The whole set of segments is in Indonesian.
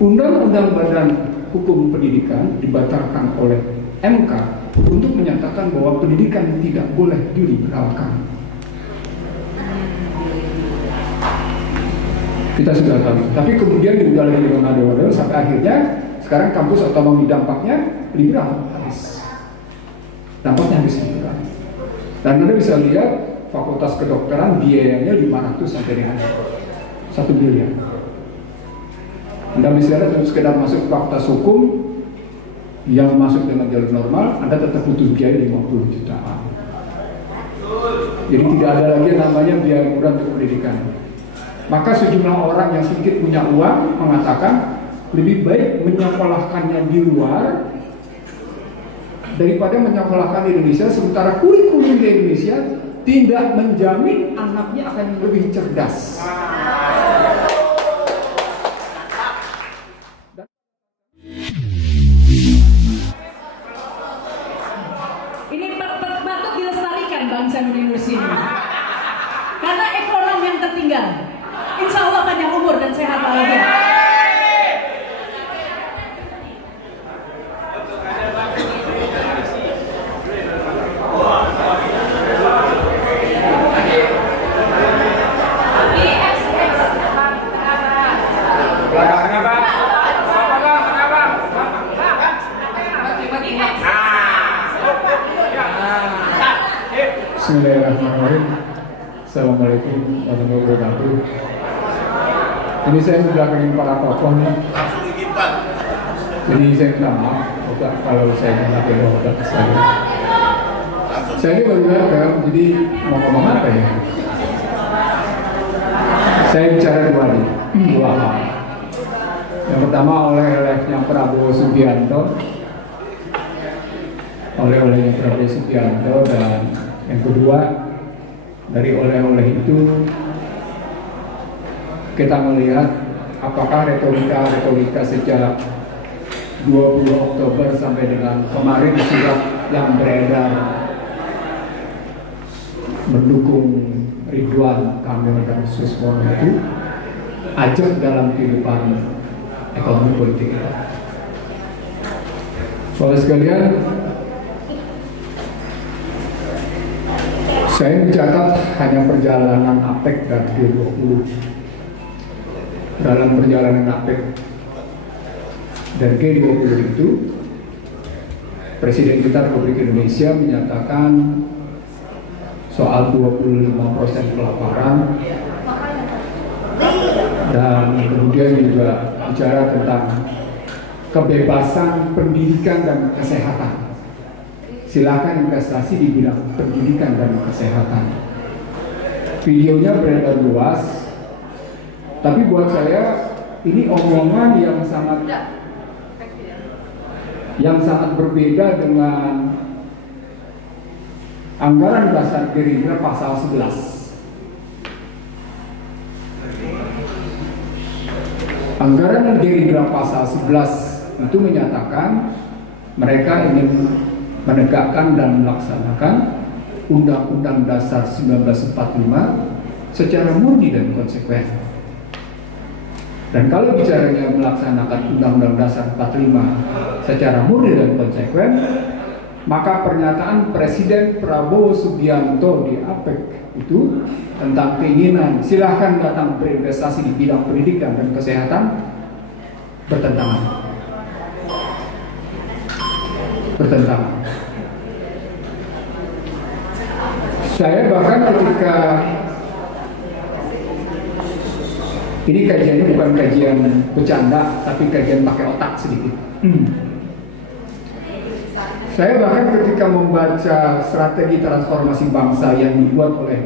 Undang-undang Badan Hukum Pendidikan dibatalkan oleh MK untuk menyatakan bahwa pendidikan tidak boleh diliberalkan. Kita sudah tahu, tapi kemudian diudah lagi dengan ada sampai akhirnya sekarang kampus otonomi dampaknya liberal habis. Dampaknya habis liberal. Dan Anda bisa lihat fakultas kedokteran biayanya 500 sampai dengan 1 miliar. Anda bisa lihat sekedar masuk fakultas hukum yang masuk dengan jalur normal, Anda tetap butuh biaya 50 jutaan. Jadi tidak ada lagi namanya biaya murah untuk pendidikan. Maka sejumlah orang yang sedikit punya uang mengatakan lebih baik menyekolahkannya di luar daripada menyekolahkan di Indonesia, sementara kurikulum di Indonesia tidak menjamin anaknya akan lebih cerdas. Ini patut dilestarikan bangsa Indonesia ini. Karena ekonomi yang tertinggal. Insya Allah panjang umur dan sehat walafiat. Bismillahirrahmanirrahim. Assalamualaikum warahmatullahi wabarakatuh. Ini saya belakangin para tokoh nih. Jadi saya minta maaf kalau saya mengatakan obat saya. Saya ini baru datang, jadi mau ngomong apa ya? Saya bicara dua hal. Yang pertama oleh-olehnya Prabowo Subianto, oleh-olehnya Prabowo Subianto, dan yang kedua dari oleh-oleh itu kita melihat apakah retorika sejak 20 Oktober sampai dengan kemarin surat yang beredar mendukung Ridwan Kamil dan Suswono itu ajak dalam kehidupan ekonomi politik kita. Bapak sekalian, saya mencatat hanya perjalanan APEC dan G20. Dalam perjalanan APEC dan G20 itu, Presiden kita Republik Indonesia menyatakan soal 25% kelaparan, dan kemudian juga bicara tentang kebebasan pendidikan dan kesehatan. Silakan investasi di bidang pendidikan dan kesehatan. Videonya beredar luas, tapi buat saya ini omongan yang sangat berbeda dengan anggaran dasar Gerindra pasal 11. Anggaran Gerindra pasal 11 itu menyatakan mereka ingin menegakkan dan melaksanakan Undang-Undang Dasar 1945 secara murni dan konsekuen. Dan kalau bicaranya melaksanakan Undang-Undang Dasar 45 secara murni dan konsekuen, maka pernyataan Presiden Prabowo Subianto di APEC itu tentang keinginan silahkan datang berinvestasi di bidang pendidikan dan kesehatan bertentangan. Saya bahkan ketika ini kajiannya bukan kajian bercanda, tapi kajian pakai otak sedikit. Saya bahkan ketika membaca strategi transformasi bangsa yang dibuat oleh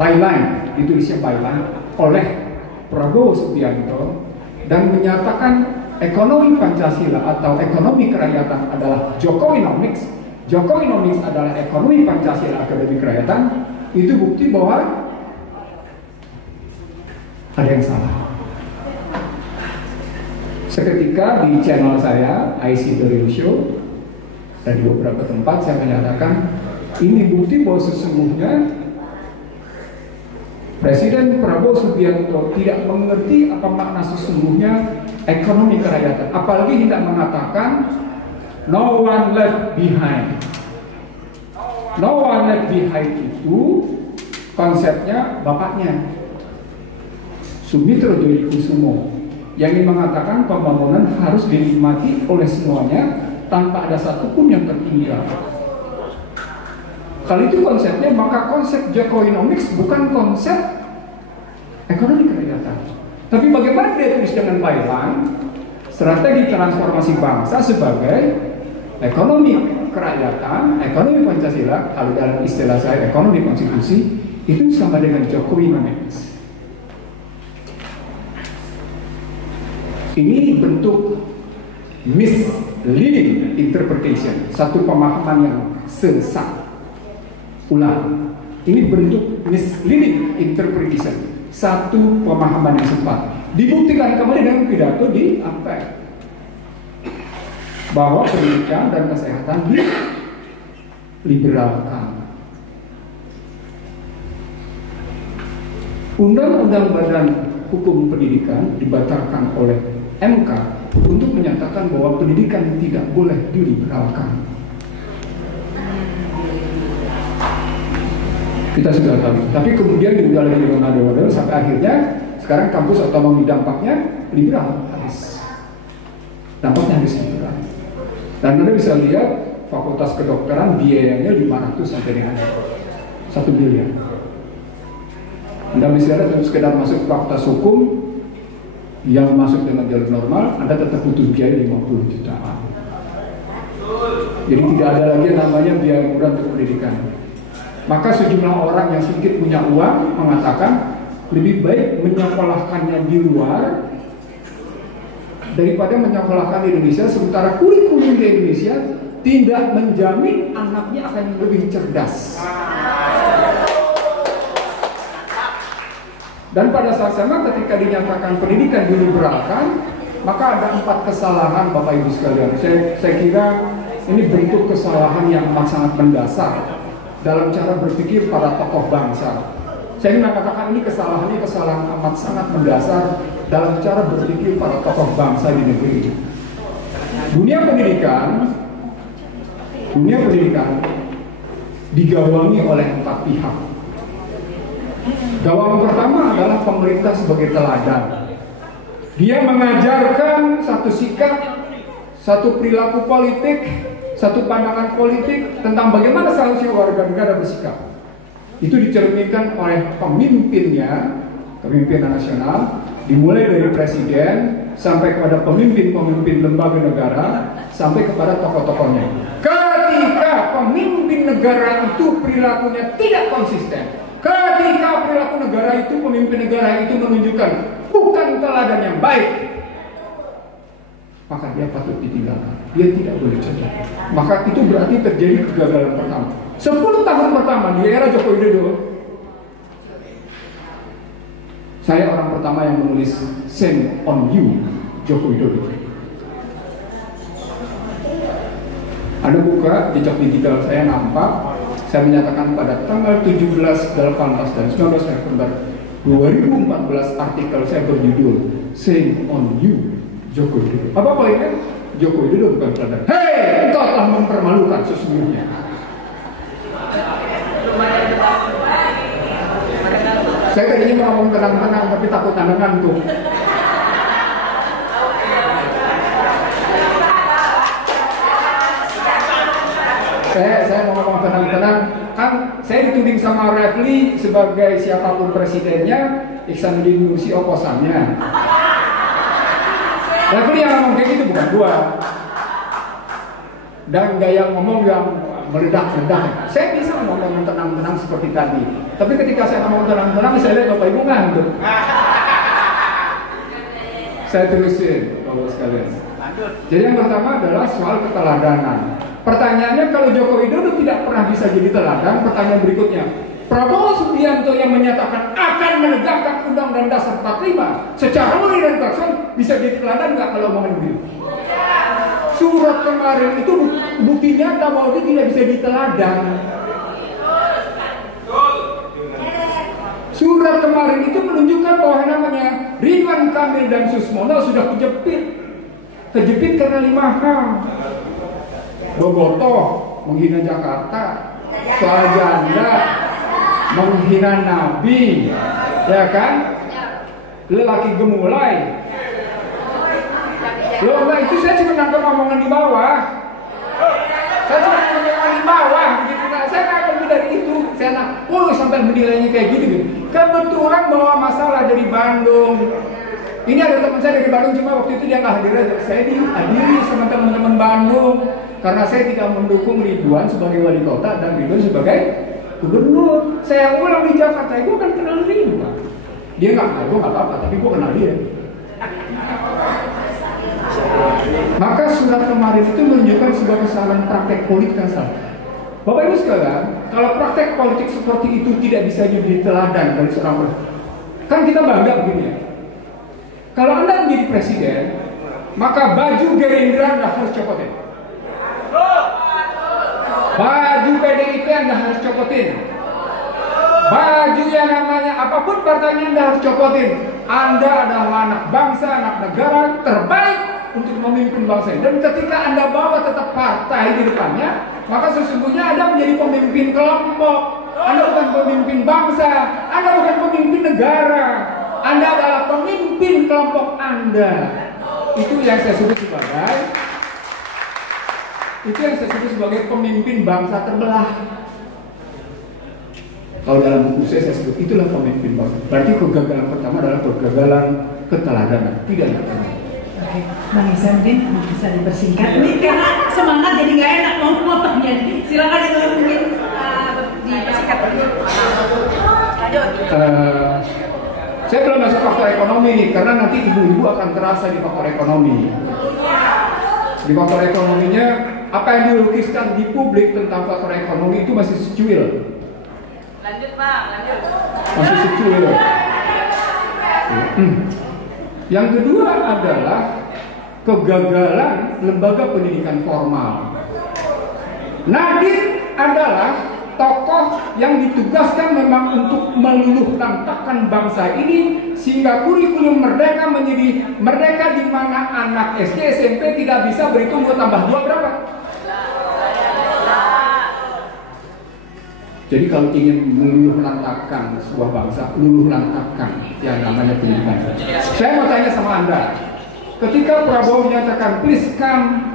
Byline, ditulisnya Byline oleh Prabowo Subianto, dan menyatakan ekonomi Pancasila atau ekonomi kerakyatan adalah Jokowinomics, Jokowinomics adalah ekonomi Pancasila akademi kerakyatan, itu bukti bahwa ada yang salah. Seketika di channel saya, IC The Real Show, dan di beberapa tempat saya menyatakan ini bukti bahwa sesungguhnya Presiden Prabowo Subianto tidak mengerti apa makna sesungguhnya ekonomi kerakyatan, apalagi tidak mengatakan no one left behind. No one left behind itu konsepnya bapaknya Sumitro Djoyokusumo yang ingin mengatakan pembangunan harus dinikmati oleh semuanya tanpa ada satupun yang tertinggal. Kalau itu konsepnya, maka konsep Jokowinomics bukan konsep ekonomi kerakyatan. Tapi bagaimana dia tulis dengan Thailand, strategi transformasi bangsa sebagai ekonomi kerakyatan, ekonomi Pancasila, kalau dalam istilah saya ekonomi konstitusi, itu sama dengan Jokowinomics. Ini bentuk misleading interpretation, satu pemahaman yang sesat. Ulang, ini bentuk misleading interpretation, satu pemahaman yang sempat. Dibuktikan kembali dengan pidato di APEC bahwa pendidikan dan kesehatan diliberalkan. Undang-undang Badan Hukum Pendidikan dibatalkan oleh MK untuk menyatakan bahwa pendidikan tidak boleh diliberalkan. Kita sudah tahu, tapi kemudian diudah lagi dengan ada sampai akhirnya sekarang kampus otonomi dampaknya liberal habis. Dampaknya habis liberal. Dan Anda bisa lihat fakultas kedokteran biayanya 500 sampai dengan 1 miliar. Anda bisa lihat untuk sekedar masuk fakultas hukum yang masuk dengan jalur normal, Anda tetap butuh biaya 50 jutaan. Jadi tidak ada lagi namanya biaya murah untuk pendidikan. Maka sejumlah orang yang sedikit punya uang mengatakan lebih baik menyekolahkannya di luar daripada menyekolahkan di Indonesia, sementara kurikulum di Indonesia tidak menjamin anaknya akan lebih cerdas. Dan pada saat sama ketika dinyatakan pendidikan diliberalkan, maka ada 4 kesalahan Bapak Ibu sekalian. Saya kira ini bentuk kesalahan yang amat sangat mendasar dalam cara berpikir para tokoh bangsa. Saya ingin mengatakan ini kesalahan amat sangat mendasar dalam cara berpikir para tokoh bangsa di negeri ini. Dunia pendidikan digawangi oleh 4 pihak. Gawang pertama adalah pemerintah sebagai teladan. Dia mengajarkan satu sikap, satu perilaku politik, satu pandangan politik tentang bagaimana seharusnya warga negara bersikap. Itu dicerminkan oleh pemimpinnya, pemimpinan nasional, dimulai dari presiden sampai kepada pemimpin-pemimpin lembaga negara, sampai kepada tokoh-tokohnya. Ketika pemimpin negara itu perilakunya tidak konsisten, ketika perilaku negara itu, pemimpin negara itu menunjukkan bukan teladan yang baik, maka dia patut ditinggalkan. Dia tidak boleh contoh. Maka itu berarti terjadi kegagalan pertama. 10 tahun pertama di era Joko Widodo, saya orang pertama yang menulis "Shame on you, Joko Widodo". Anda buka jejak digital saya, nampak saya menyatakan pada tanggal 17, 18, dan 19 September 2014 artikel saya berjudul "Shame on you, Joko Widodo". Apa poinnya? Joko Widodo bukan teladan. Hei, engkau telah mempermalukan sesungguhnya. Saya tadinya mau ngomong tenang-tenang, tapi takut Anda ngantuk. Saya mau ngomong tenang-tenang. Kan saya dituding sama Refli sebagai siapapun presidennya, Ihsanuddin Nursi oposannya. Refli yang ngomong kayak gitu, bukan gua. Dan gaya ngomong yang meledak-ledak. Saya bisa ngomong tenang-tenang seperti tadi. Tapi ketika saya ngomong tenang-tenang, saya lihat Bapak Ibu ngantuk. Saya terusin, Bapak sekalian. Jadi yang pertama adalah soal keteladanan. Pertanyaannya, kalau Joko Widodo tidak pernah bisa jadi teladan, pertanyaan berikutnya, Prabowo Subianto yang menyatakan akan menegakkan Undang-Undang Dasar 45 secara murni dan paksa bisa jadi teladan nggak kalau mau begitu? Surat kemarin itu bukti nyata bahwa dia tidak bisa diteladan. Surat kemarin itu menunjukkan bahwa namanya Ridwan Kamil dan Susmono sudah kejepit karena 5 hal. Bogotoh, menghina Jakarta, soal janda, menghina Nabi, ya kan? Lelaki gemulai. Loh, Mbak, itu saya cuma nangkep omongan di bawah. Saya cuma nangkep omongan di bawah, begitu. Nah, saya nggak lebih dari itu. Saya sampai menilainya kayak gini. Kebetulan bawa masalah dari Bandung. Ini ada teman saya dari Bandung, cuma waktu itu dia nggak hadir aja. Saya dihadiri sama teman-teman Bandung karena saya tidak mendukung Ridwan sebagai wali kota dan Ridwan sebagai gubernur. Saya ulang di Jakarta, gue kan kenal Ridwan. Dia nggak kenal gue nggak apa-apa, tapi gue kenal dia. Maka surat kemarin itu menunjukkan sebuah kesalahan praktek politik yang salah. Bapak Ibu sekalian, kalau praktek politik seperti itu tidak bisa jadi teladan dari seorang presiden, kan kita bangga begini ya. Kalau Anda menjadi presiden, maka baju Gerindra Anda harus copotin. Baju PDIP Anda harus copotin. Baju yang namanya apapun partainya Anda harus copotin. Anda adalah anak bangsa, anak negara terbaik untuk memimpin bangsa ini. Dan ketika Anda bawa tetap partai di depannya, maka sesungguhnya Anda menjadi pemimpin kelompok. Anda bukan pemimpin bangsa, Anda bukan pemimpin negara. Anda adalah pemimpin kelompok Anda. Itu yang saya sebut sebagai pemimpin bangsa terbelah. Kalau dalam buku saya sebut itulah pemimpin bangsa. Berarti kegagalan pertama adalah kegagalan keteladanan, tidak ada. Oke, Bang Ihsanuddin bisa dipersingkat. Ini karena semangat jadi nggak enak mau potongnya. Silakan itu mungkin dipersingkat. Lanjut. Saya belum masuk faktor ekonomi nih, karena nanti ibu-ibu akan terasa di faktor ekonomi. Di faktor ekonominya, apa yang dilukiskan di publik tentang faktor ekonomi itu masih secuil. Lanjut Pak, lanjut. Masih secuil. Yang kedua adalah kegagalan lembaga pendidikan formal. Nadiem adalah tokoh yang ditugaskan memang untuk meluluh lantahkan bangsa ini sehingga kurikulum merdeka menjadi merdeka di mana anak SD SMP tidak bisa berhitung 2 tambah 2 berapa? Jadi kalau ingin meluluh lantahkan sebuah bangsa, luluh lantahkan yang namanya pendidikan. Saya mau tanya sama Anda, ketika Prabowo menyatakan please come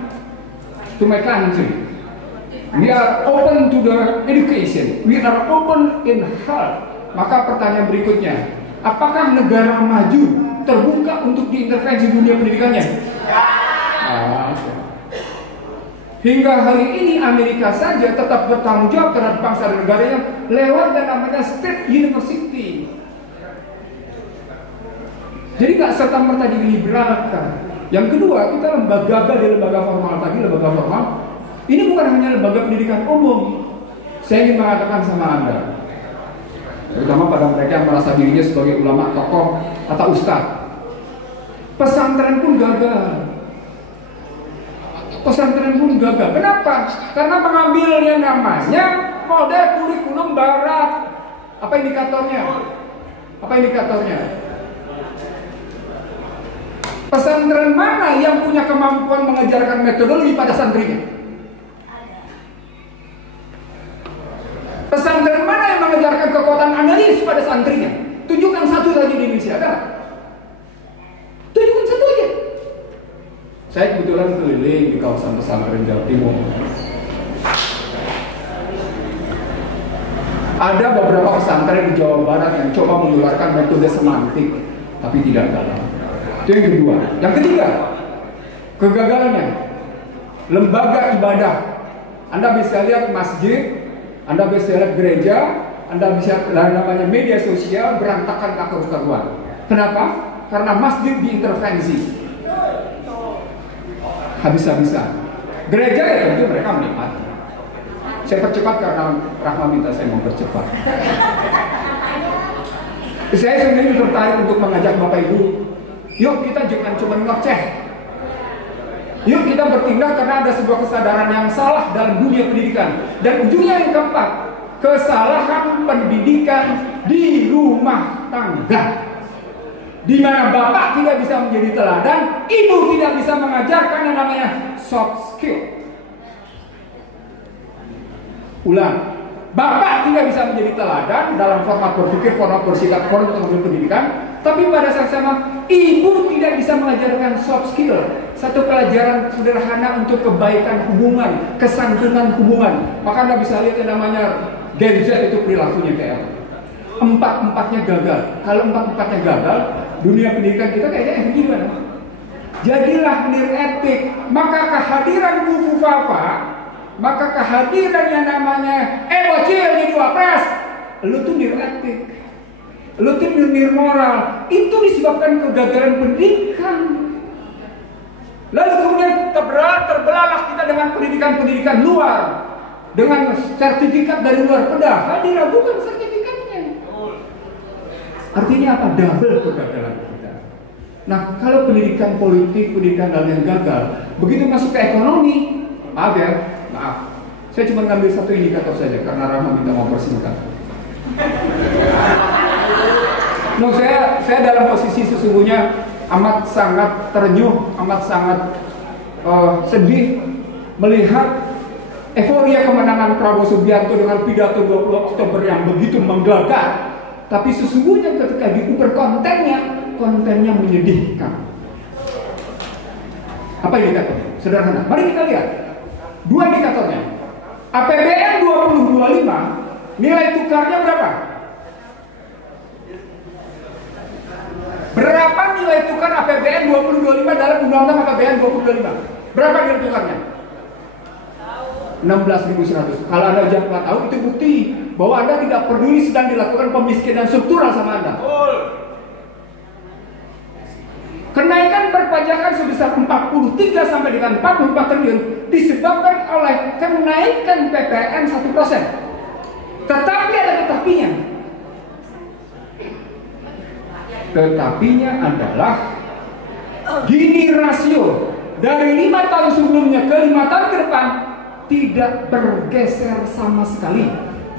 to my country, we are open to the education, we are open in heart. Maka pertanyaan berikutnya, apakah negara maju terbuka untuk diintervensi dunia pendidikannya? Hingga hari ini Amerika saja tetap bertanggung jawab terhadap bangsa dan negaranya lewat yang namanya state university. Jadi nggak serta-merta diliberalkan. Yang kedua, kita gagal di lembaga formal tadi, lembaga formal. Ini bukan hanya lembaga pendidikan umum. Saya ingin mengatakan sama Anda, terutama pada mereka yang merasa dirinya sebagai ulama, tokoh, atau ustadz. Pesantren pun gagal. Pesantren pun gagal. Kenapa? Karena mengambil yang namanya model kurikulum barat. Apa indikatornya? Pesantren mana yang punya kemampuan mengajarkan metodologi pada santrinya? Pesantren mana yang mengajarkan kekuatan analis pada santrinya? Tunjukkan satu saja di Indonesia, ada? Tunjukkan satu aja. Saya kebetulan keliling di kawasan pesantren Jawa Timur. Ada beberapa pesantren di Jawa Barat yang coba mengeluarkan metode semantik, tapi tidak gagal. Itu yang kedua. Yang ketiga, kegagalannya lembaga ibadah. Anda bisa lihat masjid, Anda bisa lihat gereja, Anda bisa lihat namanya media sosial berantakan karuan. Kenapa? Karena masjid diintervensi. Habis-habisan. Gereja ya tentu mereka menikmati. Saya percepat karena Rahma minta saya mempercepat. Saya sendiri tertarik untuk mengajak Bapak Ibu, yuk kita jangan cuma ngoceh. Yuk kita bertindak karena ada sebuah kesadaran yang salah dalam dunia pendidikan. Dan ujungnya yang keempat, kesalahan pendidikan di rumah tangga, di mana bapak tidak bisa menjadi teladan, ibu tidak bisa mengajarkan yang namanya soft skill. Ulang, bapak tidak bisa menjadi teladan dalam format berpikir, format bersikap, format pendidikan, tapi pada saat sama ibu tidak bisa mengajarkan soft skill, satu pelajaran sederhana untuk kebaikan hubungan, kesantunan hubungan. Maka Anda bisa lihat yang namanya Gen Z itu perilakunya kayak apa. Empat-empatnya gagal. Kalau empat-empatnya gagal, dunia pendidikan kita kayaknya gimana? Jadilah niretik. Maka kehadiran Bufu Fafa, maka kehadiran yang namanya bocil jadi wapres, lu tuh niretik, lu tuh nirmoral, itu disebabkan kegagalan pendidikan. Lalu kemudian terbelalak kita dengan pendidikan luar, dengan sertifikat dari luar, padahal diragukan sertifikatnya. Artinya apa? Double kegagalan kita. Nah, kalau pendidikan politik, pendidikan dalam yang gagal, begitu masuk ke ekonomi, maaf, saya cuma ngambil satu indikator saja karena Rama minta mau persingkat. No, saya dalam posisi sesungguhnya amat sangat terenyuh, amat sangat sedih melihat euforia kemenangan Prabowo Subianto dengan pidato 20 Oktober yang begitu menggelegar. Tapi sesungguhnya ketika diukur kontennya menyedihkan. Apa indikatornya? Sederhana. Mari kita lihat. Dua indikatornya. APBN 2025 nilai tukarnya berapa? Berapa nilai tukar APBN 2025 dalam Undang-Undang APBN 2025? Berapa nilai tukarnya? 16.100. Kalau Anda jangan tahu, itu bukti bahwa Anda tidak peduli sedang dilakukan pemiskinan struktural sama Anda. Kenaikan perpajakan sebesar 43 sampai dengan 44 triliun disebabkan oleh kenaikan PPN 1%. Tetapi ada tetapinya. Tetapinya adalah Gini rasio dari 5 tahun sebelumnya ke 5 tahun ke depan tidak bergeser sama sekali.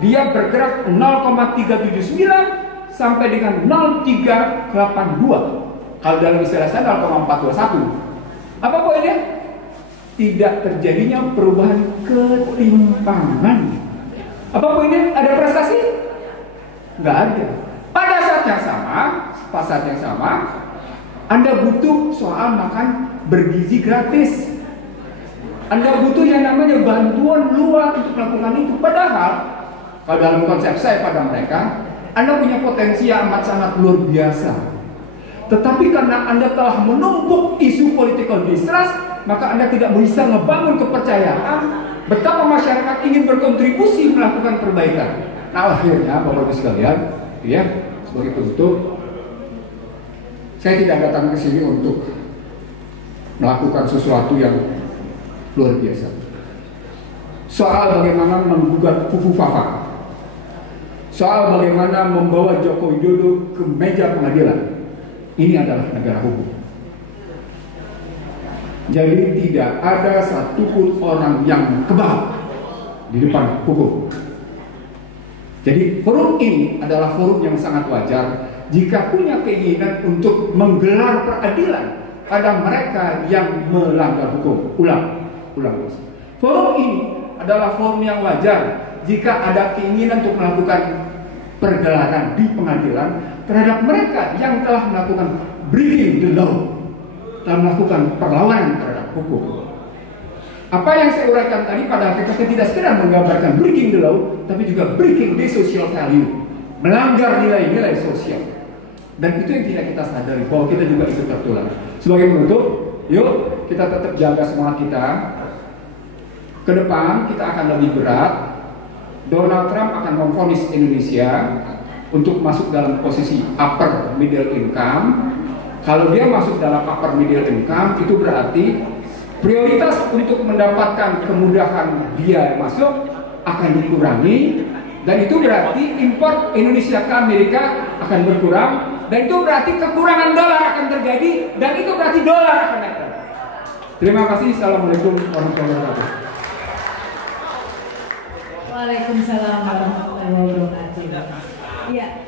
Dia bergerak 0,379 sampai dengan 0,382. Kalau dalam istilah saya 0,421. Apa poinnya? Tidak terjadinya perubahan ketimpangan. Apa poinnya? Ada prestasi? Nggak ada. Pada saat yang sama, Anda butuh soal makan bergizi gratis. Anda butuh yang namanya bantuan luar untuk melakukan itu. Padahal, kalau dalam konsep saya pada mereka, Anda punya potensi yang amat sangat luar biasa. Tetapi karena Anda telah menumpuk isu political distrust, maka Anda tidak bisa ngebangun kepercayaan betapa masyarakat ingin berkontribusi melakukan perbaikan. Nah, akhirnya Bapak-Ibu sekalian, ya, sebagai penutup, saya tidak datang ke sini untuk melakukan sesuatu yang luar biasa. Soal bagaimana menggugat Bufu Fafa, soal bagaimana membawa Joko Widodo ke meja pengadilan. Ini adalah negara hukum. Jadi tidak ada satupun orang yang kebal di depan hukum. Jadi forum ini adalah forum yang sangat wajar jika punya keinginan untuk menggelar peradilan pada mereka yang melanggar hukum. Ulang. Forum ini adalah forum yang wajar jika ada keinginan untuk melakukan pergelaran di pengadilan terhadap mereka yang telah melakukan breaking the law, telah melakukan perlawanan terhadap hukum. Apa yang saya uraikan tadi pada hakikatnya tidak sekedar menggambarkan breaking the law, tapi juga breaking the social value, melanggar nilai-nilai sosial. Dan itu yang tidak kita sadari, bahwa kita juga ikut tertular. Sebagai penutup, yuk kita tetap jaga semangat kita. Ke depan kita akan lebih berat. Donald Trump akan memvonis Indonesia untuk masuk dalam posisi upper middle income. Kalau dia masuk dalam upper middle income, itu berarti prioritas untuk mendapatkan kemudahan dia masuk akan dikurangi, dan itu berarti import Indonesia ke Amerika akan berkurang, dan itu berarti kekurangan dolar akan terjadi, dan itu berarti dolar akan naik. Terima kasih. Assalamualaikum warahmatullahi wabarakatuh. Waalaikumsalam warahmatullahi wabarakatuh. Iya.